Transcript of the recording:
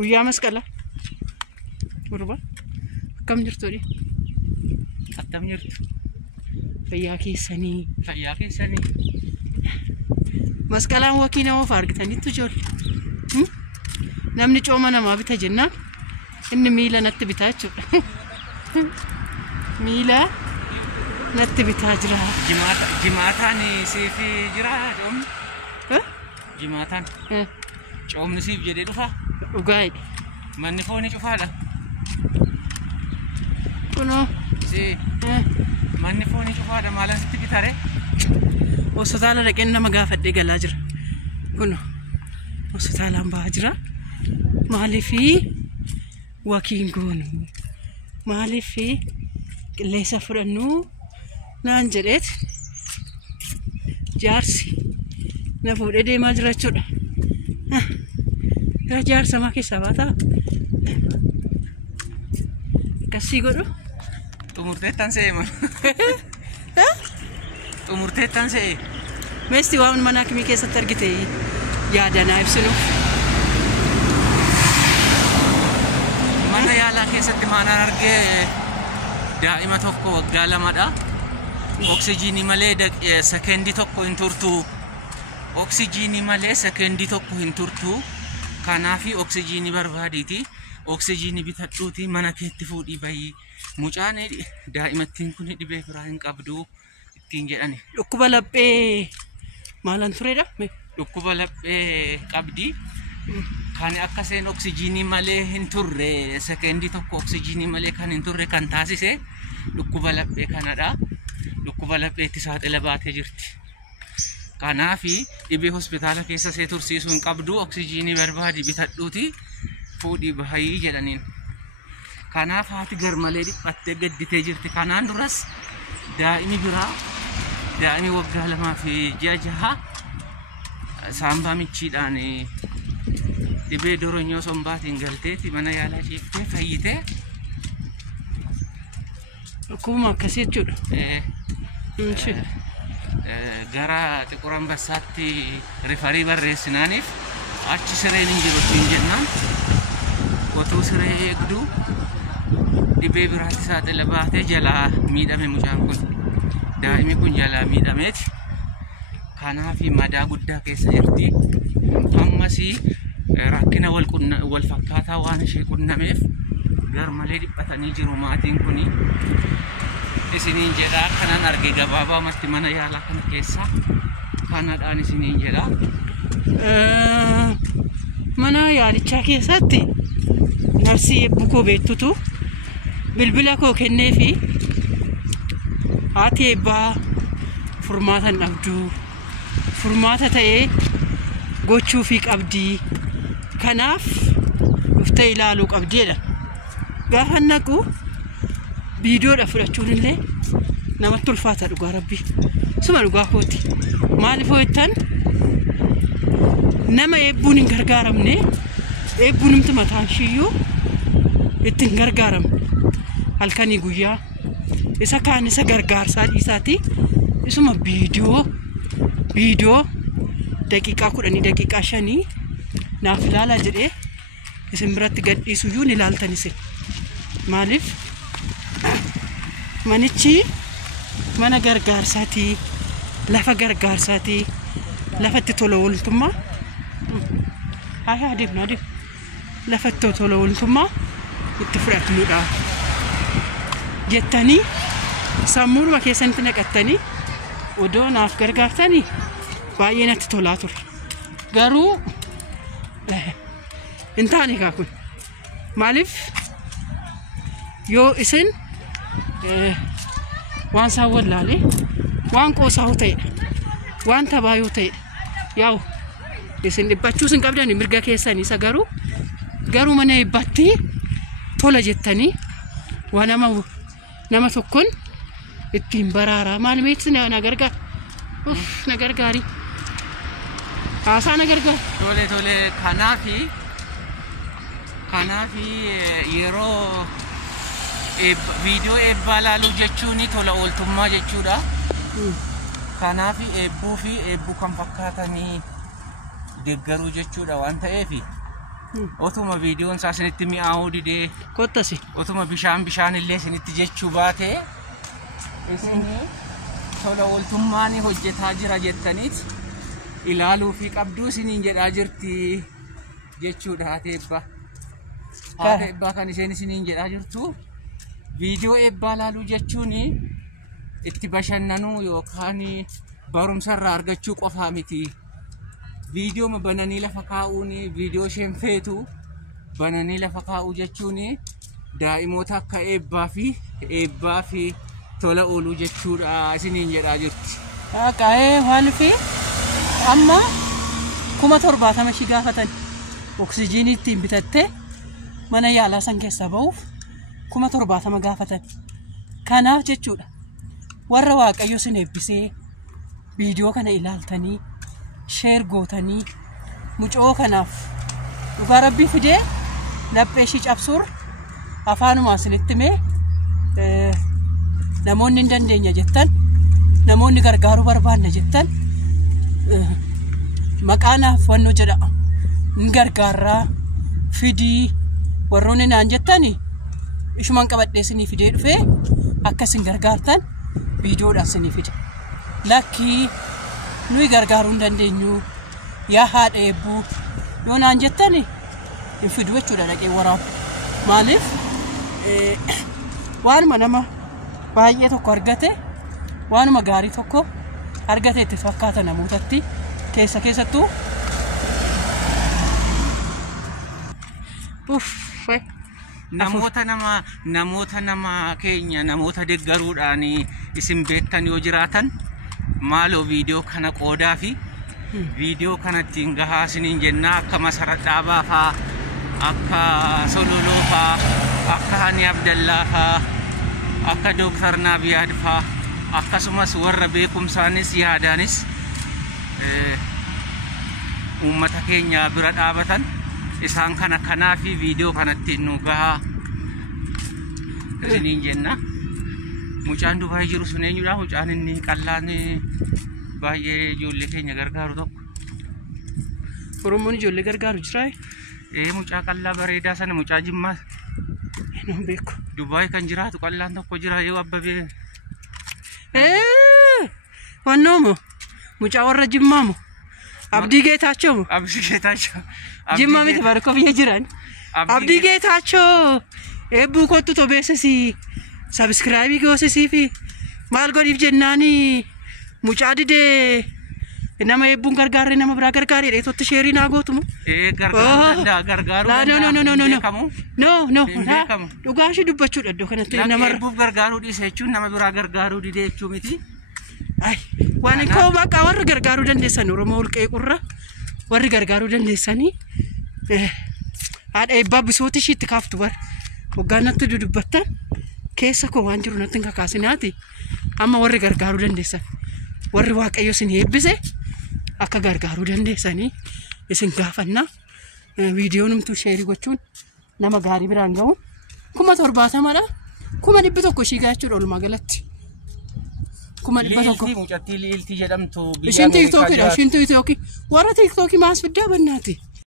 Guyyaa masqala. Urba. Akkam jirtu dhi? Attam jirtu? Fayyaa keessanii. Fayyaa keessanii. Masqalaan wakii nama of argitanitti ijoollee. Namni cooma namaa bita jennaan inni miila natti bitaa jechuudha. Miila natti bitaa jira. Jimaataan siif jira coomni? Jimaataan? Coomni siif jedhee dhufaa? Dhugaadha. Manni foonii cufaadha? Kunoo. Manni foonii cufaadha maalan sitti bitare? Hospitaala dhaqeen nama gaafadhee galaa jira. Kunoo. Hospitaalaan bahaa jira. Maaliifi wakiin goonu? Maaliifi qilleessa fudhannu naan jedheet jaarsi na fuudhee deemaa jira jechuudha. Gara jaarsa maa keessaa baataa? Akkasii godhu? Xumurteettan se'e mana. Xumurteettan se'e. Meesti waan mana akkamii keessatti argite yaadanaa ibsinuuf? Mana yaalaa keessatti maanan argee daa'ima tokko waggaa lamadha. Oksijiinii malee sekendii tokko hin turtu. Oksijiinii malee sekendii tokko hin turtu. Kanaafi oksijiinii barbaaditi. Oksijiinii bitadhuuti mana keetti fuudhii bayi. Mucaan daa'imattiin kun dhibee biraa hin qabdu ittiin jedhani. Dhukkuba laphee maalan turedha? Dhukkuba laphee qabdi. Kan akkaseen oksijiinii malee hin turre sekendii tokko oksijiinii malee kan hin turre kan taasise dhukkuba laphee kanadha. Dhukkuba lapheetti saaxila baatee jirti. Kanaafi dhibee hospitaala keessa see tursiisuu hin qabdu oksijiinii barbaadi bitadhuuti fuudhii bahii jedhaniin. Kanaaf haati garmalee dhiphattee gadditee jirti. Kanaan duras daa'imi biraa daa'imi waggaa 2.6 saambaa michiidhaan dhibee doronyoo sombaatiin galteeti mana yaalaa ciiftee fayyitee. Dhukkubuma akkasii jechuudha. Gara Xiqur Ambassaatti rifarii barreessinaaniif achi sireen hin jiru ittiin jennaan. Otuu siree eegduu dhibee biraatti saaxila baatee jalaa miidhame mucaan kun. Daa'imni kun jalaa miidhameeti. Kanaafi madaa guddaa keessa jirti. Ammasii rakkina wal fakkaataa waan ishee qunnameef garmalee dhiphatanii jiru maatiin kuni. Isiniin jedhaa kanan arge gabaabaamatti mana yaalaa kana keessa kanadhaan isiniin jedhaa. Mana yaalichaa keessatti narsii eebbukoo beektutu bilbila koo kenneefi haati eebbaa furmaata hin dhabdu. Furmaata ta'ee gochuufii qabdii. Kanaaf dhuftee ilaaluu qabdiidha. Gaafa naqu viidiyoodha fudhachuun illee namatti ulfaata dhugaa rabbii. Suma dhugaa kooti. Maaliif hojjetan nama eebbuun hin gargaaramne eebbuun humti mataan shiyyuu itti hin gargaaramne halkanii guyyaa isa kaan isa gargaarsaa dhiisaati. Isuma viidiyoo daqiiqaa 10 daqiiqaa 5 naaf ilaalaa jedhee isin biratti gadhiisuyyuu ni ilaaltan isin. Maaliif manichi mana gargaarsaati, lafa gargaarsaati, lafatti tola ooltummaa. Adeemna lafatti tola ooltummaa itti fudhatnudha jettanii sammuudhuma keessanitti naqattanii odoo naaf gargaartanii baay'ee natti tolaa ture. Garuu hin taane kaa kun maaliif yoo isin waan isaan wallaalee waan qoosaa ta'edha, waan tabaa yoo ta'edha yaa'u isin dhibbachuus hin qabdani mirga keessanii. Isa garuu mana eebbaatti tola jettanii waa nama tokkoon ittiin baraaraa maal meetis na gargaara. Na gargaari. Haasaa na gargaara. Tole kanaafi yeroo viidiyoo eebbaa laaluu jechuun tola ooltummaa jechuudha. Kanaafi eebbuu fi eebbuu kan fakkaatanii deeggaruu jechuudha waan ta'eef otuma viidiyoon isaa isinitti mi'aawuu didee kottasi otuma bishaan illee isinitti jechuu baate isinii tola ooltummaan hojjetaa jira jettaniit ilaaluu fi qabduu isiniin jedhaa jirti jechuudha. Haati eebbaa kan isheen isiniin jedhaa jirtu viidiyoo eebbaa ilaaluu jechuun itti bashannanuu yookaan barumsa irraa argachuu qofaa miti. Viidiyoo bananii lafa kaa'uun viidiyoo isheen feetu bananii lafa kaa'uu jechuun daa'imoota akka eebbaa fi tola ooluu jechuudha isiniin jedhaa jirti. Qaa'ee waan fi amma 70,000 shi gaafatan oksijiinii ittiin bitattee mana yaalaa san keessa ba'uuf 70,000 gaafatan. Kanaaf jechuudha warra Waaqayyo sin eebbisee viidiyoo kana ilaaltanii share gootanii mucoo kanaaf dhugaa Rabbii fidee laphee ishii cabsuur afaanumaa isinitti mee namoonni hin dandeenya jettan namoonni gargaaruu barbaanna jettan maqaanaaf wanno jedha hin gargaarraa fidii warroonni naan jettani ishuman qabadhee isinii fidee dhufee akka isin gargaartan viidiyoodhaan isinii fide. Lakkii nuyi gargaaruu hin dandeenyu yaa haadha eebbuu yoo naan jettani hin fidu jechuudha dhaqee waraabu. Maaliif waanuma nama baay'ee tokko argate waanuma gaarii tokko argate itti fakkaata namootatti keessattuu namoota nama keenya namoota deeggaruudhaan isin beektan yoo jiraatan maaloo viidiyoo kana qoodaa fi viidiyoo kanattiin gahaa isiniin jennaa akka Masara Dhaabaa faa akka Sololoo faa akka Hani Abdallaa faa akka Dooktar Naabiyaad faa akkasumas warra beekumsaanis yaadaanis uummata keenya bira dhaabatan isaan kanaa fi viidiyoo kanattiin nu gahaa isiniin jenna. Mucaan Dubaay jiru sun eenyudha? Mucaan inni qallaan baay'ee ijoollee keenya gargaaru tokko. Oromoon ijoollee gargaaru jira? Mucaa qallaa bareedaa sana mucaa Jimmaa. Hin beeku. Dubaay kan jiraatu qallaan tokko jira yoo Abbabee. Wannoomo mucaa warra Jimmaa mo Abdii Geetaachoo mo Abdii Geetaachoo Jimmaa miti barkoo biyya jiran Abdii Geetaachoo eebbuu kottu tobeessisi subscribe goosisii fi maal godhiif jennaani mucaa didee nama eebbuun gargaaree nama biraa gargaaree dheetotti sheerii naa gootumu. Gargaaruu no dhugaashii dubbachuudha iddoo kanatti namarra. Eebbuuf gargaaruu dhiise jechuun nama biraa gargaaruu didee jechuu miti. Waan koo maqaa warri gargaaruu dandeessan Oromoo Ulqee Qurra warri gargaaruu dandeessanii haadha eebbaa bisooti ishiitti kaaftu bar hoggaanatti dudubbattan keessa koo waan jiru natti hin kakaasinaati amma warri gargaaruu dandeessan warri Waaqayyo isin eebbise akka gargaaruu dandeessanii isin gaafannaa viidiyoon humtuu sheerii gochuun nama gaarii biraan ga'uun 70,000dha 100,000 ishii gaachuudha walumaa galatti. Mucattii Liiltii jedhamtu ishiin tiiktookidha ishiin tiiktookii warra tiiktookii maas fiddaa bannaati.